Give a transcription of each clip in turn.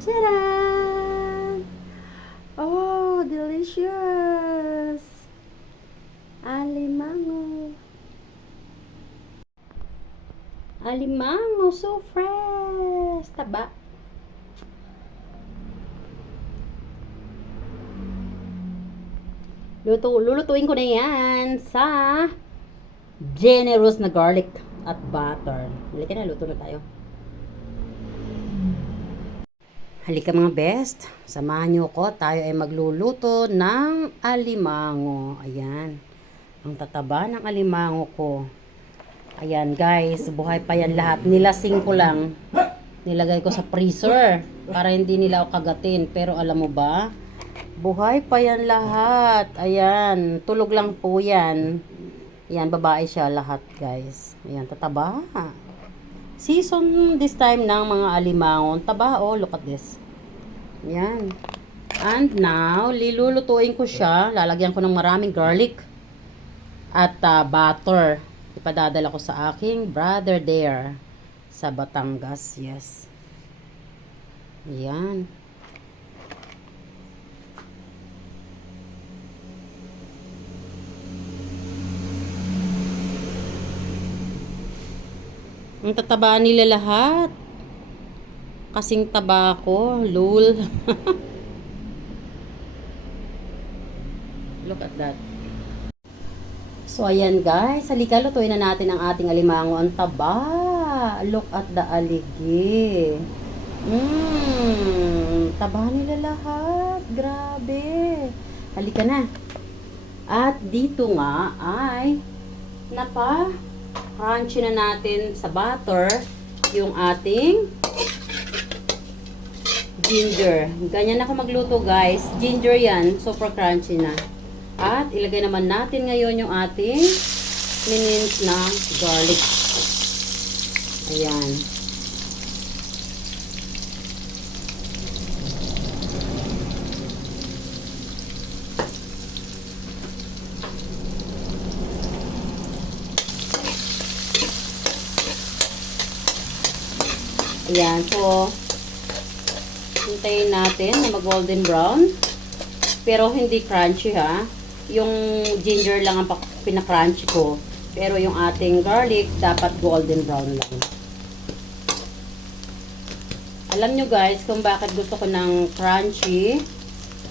Tcharam! Oh, delicious! Alimango. Alimango, so fresh. Taba. Lulutuin ko na yan sa generous na garlic at butter. Halika na, luto na tayo. Halika mga best, samahan nyo ko. Tayo ay magluluto ng alimango. Ayan. Ang tataba ng alimango ko. Ayan guys, buhay pa yan lahat. Nilasing ko lang. Nilagay ko sa freezer para hindi nila ako kagatin. Pero alam mo ba, buhay pa yan lahat. Ayan, tulog lang po yan. Ayan, babae siya lahat guys. Ayan, tataba. Season this time ng mga alimango. Taba, oh, look at this. Ayan. And now, lilulutuin ko siya. Lalagyan ko ng maraming garlic at butter. Ipadadala ko sa aking brother there sa Batangas. Yes. Ayan. Ang tatabaan nila lahat. Kasing taba ko. Lul. Look at that. So, ayan guys. Halika, lutuin na natin ang ating alimango. Ang taba. Look at the aligi. Taba nila lahat. Grabe. Halika na. At dito nga ay crunchy na natin sa butter yung ating ginger. Ganyan ako magluto guys. Ginger yan. Super crunchy na. At ilagay naman natin ngayon yung ating mince na garlic. Ayan. Ayan. So, hintayin natin na mag-golden brown. Pero hindi crunchy ha. Yung ginger lang ang pinakrunchy ko. Pero yung ating garlic, dapat golden brown lang. Alam nyo guys, kung bakit gusto ko ng crunchy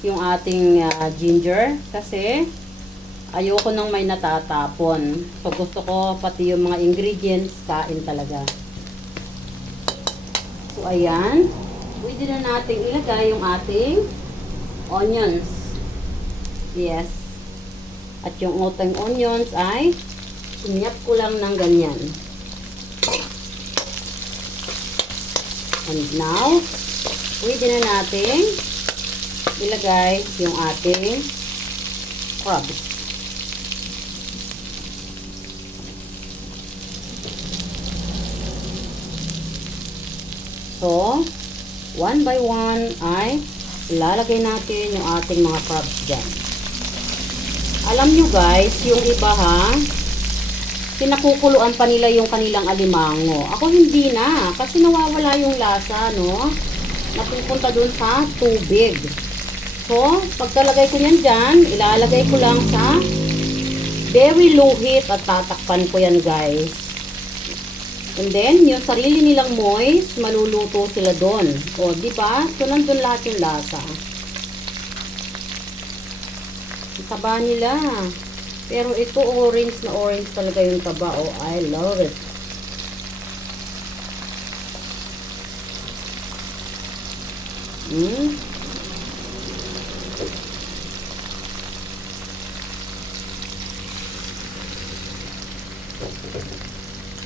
yung ating ginger. Kasi, ayoko nang may natatapon. So, gusto ko pati yung mga ingredients, kain talaga. So, ayan. Pwede na natin ilagay yung ating onions. Yes. At yung ating onions ay sinyap ko lang ng ganyan. And now, pwede na natin ilagay yung ating crabs. So, one by one ay ilalagay natin yung ating mga crabs dyan. Alam nyo guys, yung iba ha, pinakukuluan pa nila yung kanilang alimango. Ako hindi na, kasi nawawala yung lasa, no? Napupunta dun sa tubig. So, pagkalagay ko yan dyan, ilalagay ko lang sa very low heat at tatakpan ko yan guys. And then, yung sarili nilang moist, maluluto sila doon. O, di ba? So, nandun lahat yung lasa. Taba nila. Pero ito, orange na orange talaga yung taba. Oh, I love it.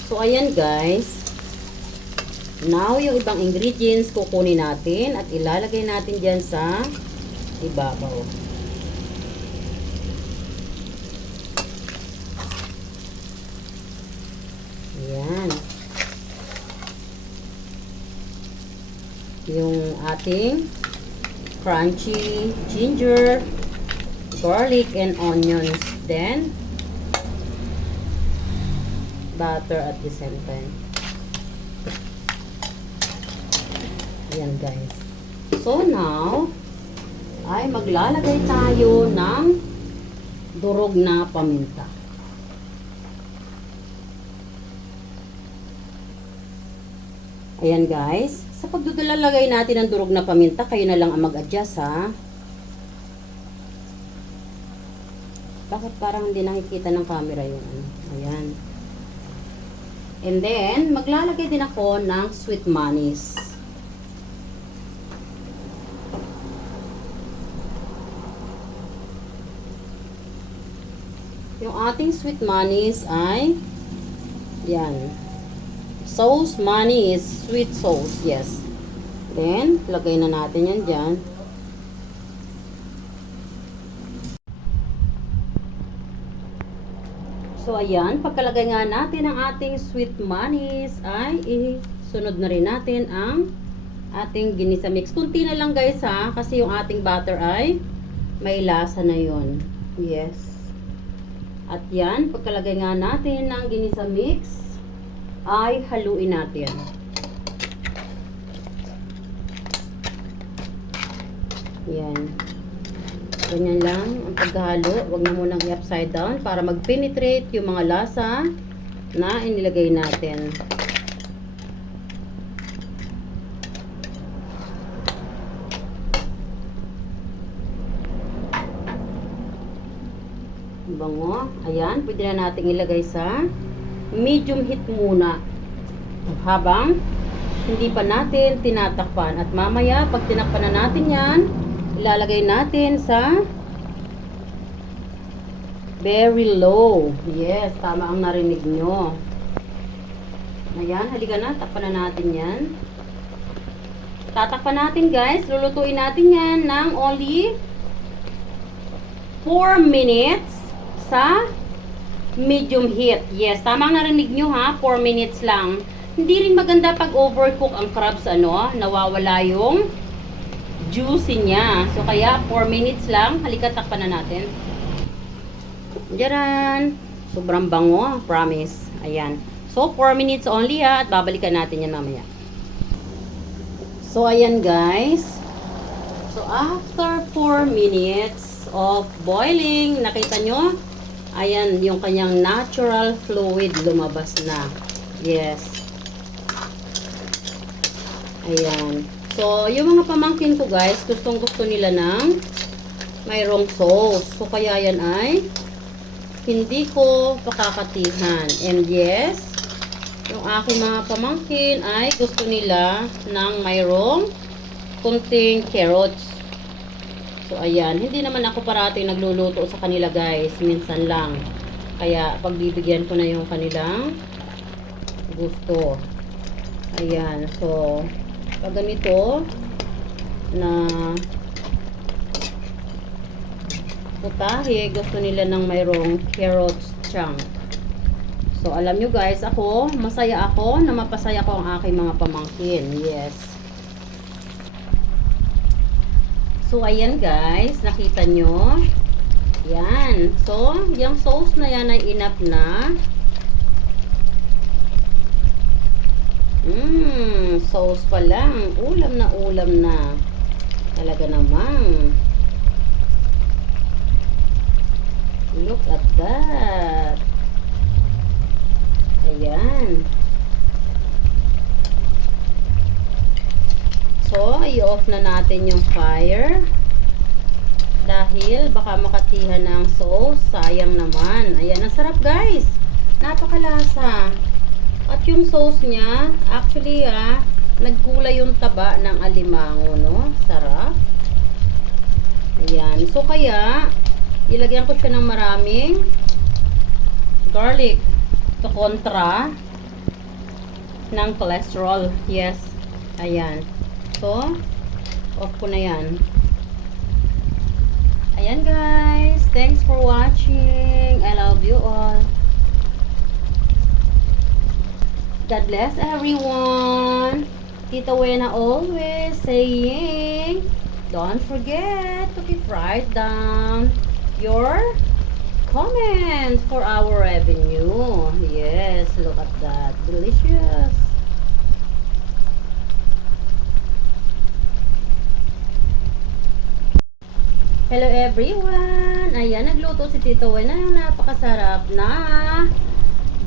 So, ayan guys. Now, yung ibang ingredients kukunin natin at ilalagay natin dyan sa ibabaw. Ayan. Yung ating crunchy ginger, garlic, and onions. Then, butter at the same time. Ayan guys. So now, ay maglalagay tayo ng durog na paminta. Ayan guys, sa pagdudulalagay natin ng durog na paminta, kayo na lang ang mag-adjust ha. Bakit parang hindi nakikita ng camera yung ano? Ayan. And then, maglalagay din ako ng sweet manis. Yung ating sweet manis ay yan. Sauce manis, sweet sauce, yes. Then, lagay na natin yan dyan. So, ayan, pagkalagay nga natin ang ating sweet manis, ay isunod na rin natin ang ating ginisa mix. Kunti na lang guys ha, kasi yung ating butter ay may lasa na yon. Yes. At yan, pagkalagay nga natin ng ginisa mix, ay haluin natin. Yan. Ganyan lang ang paghalo. Huwag na munang i-upside down para mag-penetrate yung mga lasa na inilagay natin. Bango. Ayan, pwede na natin ilagay sa medium heat muna. Habang hindi pa natin tinatakpan. At mamaya, pag tinakpan na natin yan, ilalagay natin sa very low. Yes, tama ang narinig nyo. Ayan, halika na. Takpan na natin yan. Tatakpan natin guys. Lulutuin natin yan ng only 4 minutes sa medium heat. Yes, tama ang narinig nyo ha. 4 minutes lang. Hindi rin maganda pag overcook ang crabs, ano, nawawala yung juicy niya. So, kaya 4 minutes lang. Halika, takpan na natin. Diyan. Sobrang bango, promise. Ayan. So, 4 minutes only ha. At babalikan natin yan mamaya. So, ayan guys. So, after 4 minutes of boiling, nakita nyo? Ayan, yung kanyang natural fluid lumabas na. Yes. Ayan. So, yung mga pamangkin ko guys, gustong-gusto nila ng mayroong sauce. So, kaya yan ay hindi ko pakakatihan. And yes, yung aking mga pamangkin ay gusto nila ng mayroong kunting carrots. So, ayan. Hindi naman ako parating nagluluto sa kanila guys. Minsan lang. Kaya, pagbibigyan ko na yung kanilang gusto. Ayan. So, pag ganito na putahe, gusto nila ng mayroong carrots chunk. So, alam nyo guys, ako, masaya ako na mapasaya ko ang aking mga pamangkin. Yes. So, ayan guys, nakita nyo. Yan. So, yung sauce na yan ay enough na. Sauce pa lang. Ulam na. Talaga namang. Look at that. Ayan. So, i-off na natin yung fire. Dahil baka makatihan ng sauce. Sayang naman. Ayan, ang sarap guys. Napakalasa. At yung sauce niya, actually nagkulay yung taba ng alimango, no? Sarap. Ayan. So, kaya, ilagyan ko siya ng maraming garlic to kontra ng cholesterol. Yes. Ayan. So, off ko na yan. Ayan guys. Thanks for watching. I love you all. God bless everyone. Tita Wena always saying, don't forget to keep write down your comments for our revenue. Yes, look at that. Delicious. Hello everyone! Ayan, nagluto si Tito Wen ng napakasarap na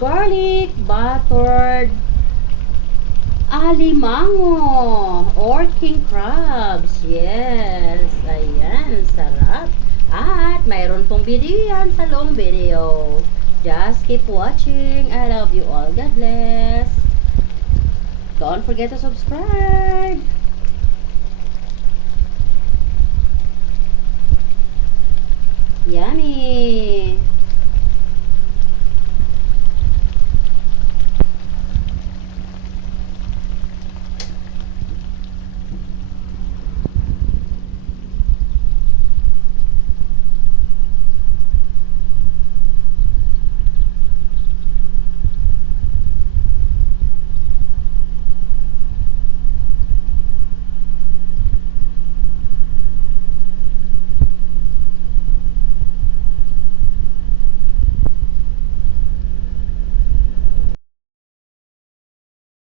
garlic buttered alimango or king crabs. Yes! Ayan, sarap. At mayroon pong video yan sa long video. Just keep watching. I love you all. God bless. Don't forget to subscribe. Yummy!